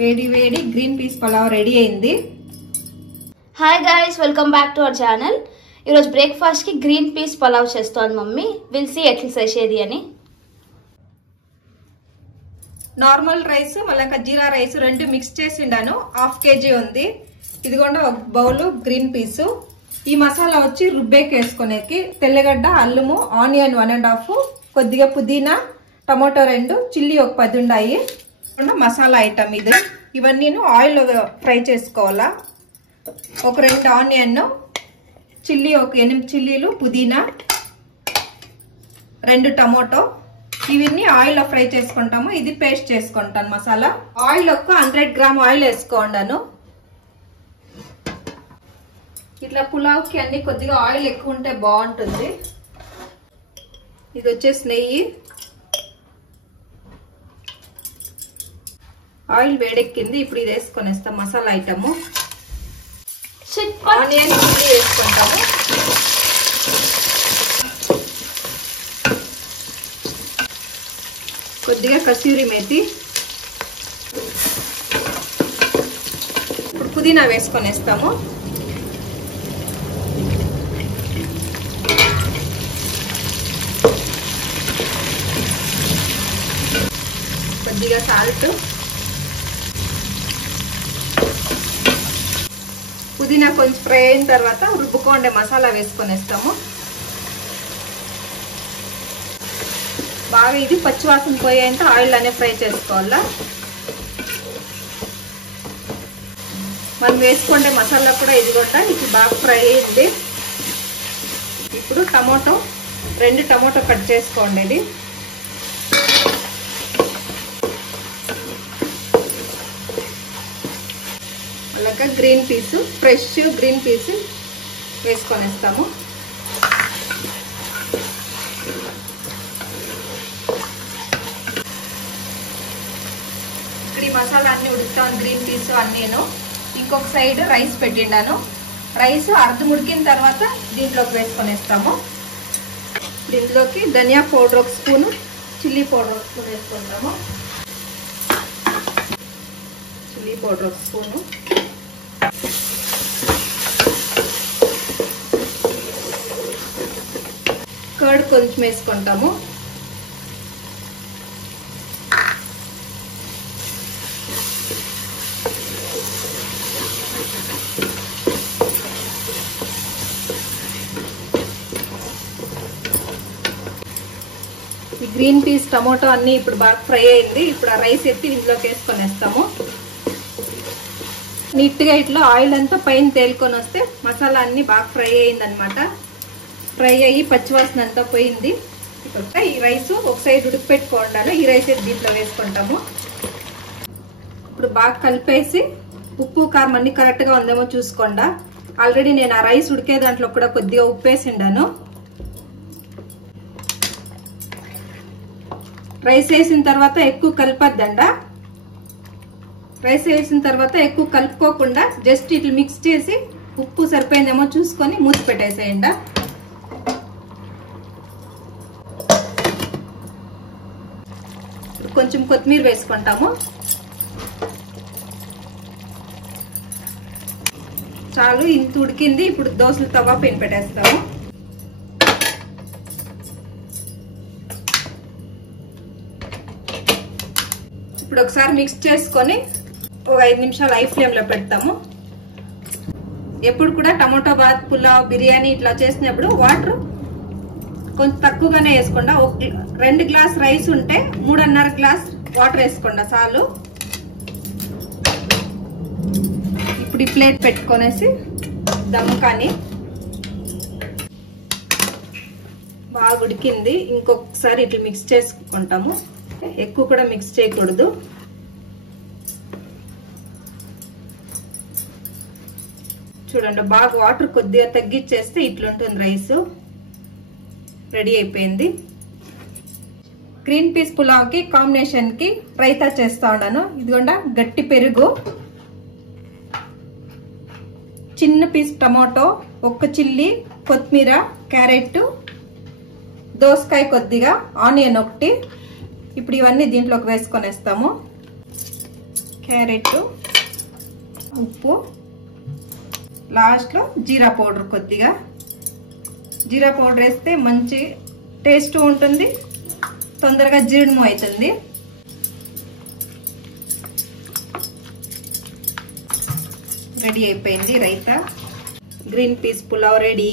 వేడి వేడి green peas pulao ready అయింది. Hi guys, welcome back to our channel. ఈరోజు బ్రేక్ఫాస్ట్ కి గ్రీన్ పీస్ పలావ్ చేస్తాను మమ్మీ. విల్ సీ ఎట్లా చేసేది అని. నార్మల్ రైస్ మళ్ళీ జీరా రైస్ రెండు మిక్స్ చేసిండాను. 1/2 kg ఉంది. ఇదిగోండి ఒక బౌల్ గ్రీన్ పీస్. ఈ మసాలా వచ్చి రుబ్బేకి వేసుకునేకి తెల్లగడ్డ, అల్లము, ఆనియన్ 1.5, కొద్దిగా పుదీనా, టమాటో 2, చిల్లీ ఒక 10 ఉన్నాయి. మసాలా ఐటమ్ ఇది. ఇవన్నీ ఆయిల్ ఫ్రై చేసుకోవాలా. ఒక 2 ఆనియన్, చిల్లీ ఒక 8 చిల్లీలు, పుదీనా, 2 టమాటో, ఇవన్నీ ఆయిల్ ఫ్రై చేసుకుంటాము. ఇది పేస్ట్ చేసుకుంటాను మసాలా. ఆయిల్ ఒక 100 గ్రామ్ ఆయిల్ వేసుకోండాను. ఇట్లా పులావ్కి అన్ని కొద్దిగా ఆయిల్ ఎక్కువ ఉంటే బాగుంటుంది. ఇది వచ్చేసి నెయ్యి. ఆయిల్ వేడెక్కింది. ఇప్పుడు ఇది వేసుకొనేస్తాం మసాలా ఐటము. ఆనియన్ చిల్లీ వేసుకుంటాము. కొద్దిగా కసూరి మేతి. ఇప్పుడు పుదీనా వేసుకొనేస్తాము. కొద్దిగా సాల్ట్. పుదీనా కొంచెం ఫ్రై అయిన తర్వాత రుబ్బుకోండే మసాలా వేసుకొనేస్తాము. బాగా ఇది పచ్చివాసన పోయేంత ఆయిల్ అనే ఫ్రై చేసుకోవాలా. మనం వేసుకుంటే మసాలా కూడా ఇది కూడా ఇది బాగా ఫ్రై అయింది. ఇప్పుడు టమాటో 2 టమాటో కట్ చేసుకోండి. ఇది అలాగే green peas, fresh green peas వేసుకొనేస్తాము. ఇక్కడ ఈ మసాలా అన్ని ఉడుకుతాను. Green peas అన్నీను. ఇంకొక సైడ్ రైస్ పెట్టిండాను. రైస్ అర్ధం ఉడికిన తర్వాత దీంట్లోకి వేసుకొనేస్తాము. దీంట్లోకి ధనియా powder 1 spoon, chilli powder 1 spoon వేసుకుంటాము. చిల్లీ పౌడర్ 1 స్పూను, కర్డ్ కొంచెం వేసుకుంటాము. ఈ గ్రీన్ పీస్, టమాటో అన్ని ఇప్పుడు బాగా ఫ్రై అయింది. ఇప్పుడు ఆ రైస్ ఎత్తి ఇందులోకి వేసుకొనేస్తాము. నీట్గా ఇట్లా ఆయిల్ అంతా పైన తేలుకొని వస్తే మసాలా అన్ని బాగా ఫ్రై అయింది అనమాట. ఫ్రై అయ్యి పచ్చివాసన అంతా పోయింది. ఇప్పుడు ఈ రైస్ ఒక సైడ్ ఉడికిపెట్టుకోండాలి. ఈ రైస్ దీంట్లో వేసుకుంటాము. ఇప్పుడు బాగా కలిపేసి ఉప్పు కారం అన్ని కరెక్ట్గా ఉందేమో చూసుకోండా. ఆల్రెడీ నేను ఆ రైస్ ఉడికే దాంట్లో కూడా కొద్దిగా ఉప్పు వేసిండాను. రైస్ వేసిన తర్వాత ఎక్కువ కలపద్దండ. రైస్ వేసిన తర్వాత ఎక్కువ కలుపుకోకుండా జస్ట్ ఇట్లా మిక్స్ చేసి ఉప్పు సరిపోయిందేమో చూసుకొని మూసి పెట్టేసేయండి. కొంచెం కొత్తిమీర వేసుకుంటాము. చాలు, ఇంత ఉడికింది. ఇప్పుడు దోసలు తవా పైన పెట్టేస్తాము. ఇప్పుడు ఒకసారి మిక్స్ చేసుకొని ఒక 5 నిమిషాలు హై ఫ్లేమ్ లో పెడతాము. ఎప్పుడు కూడా టమాటో బాత్, పులావ్, బిర్యానీ ఇట్లా చేసినప్పుడు వాటర్ కొంచెం తక్కువగానే వేసుకోండి. 2 గ్లాస్ రైస్ ఉంటే 3.5 గ్లాస్ వాటర్ వేసుకోండి చాలు. ఇప్పుడు ఈ ప్లేట్ పెట్టుకొనేసి దమ్ కానీ బాగా ఉడికింది. ఇంకొకసారి ఇట్లా మిక్స్ చేసుకుంటాము. ఎక్కువ కూడా మిక్స్ చేయకూడదు. చూడండి, బాగా వాటర్ కొద్దిగా తగ్గించేస్తే ఇట్లుంటుంది రైస్. రెడీ అయిపోయింది. గ్రీన్ పీస్ పులావ్ కి కాంబినేషన్ కి రైతా చేస్తా ఉన్నాను. ఇదిగోండి గట్టి పెరుగు, చిన్న పీస్ టమాటో, 1 చిల్లీ, కొత్తిమీర, క్యారెట్, దోసకాయ కొద్దిగా, ఆనియన్ 1. ఇప్పుడు ఇవన్నీ దీంట్లోకి వేసుకొనేస్తాము. క్యారెట్, ఉప్పు, లాస్ట్లో జీరా పౌడర్ కొద్దిగా. జీరా పౌడర్ వేస్తే మంచి టేస్ట్ ఉంటుంది, తొందరగా జీర్ణం అవుతుంది. రెడీ అయిపోయింది raita. Green peas pulao ready.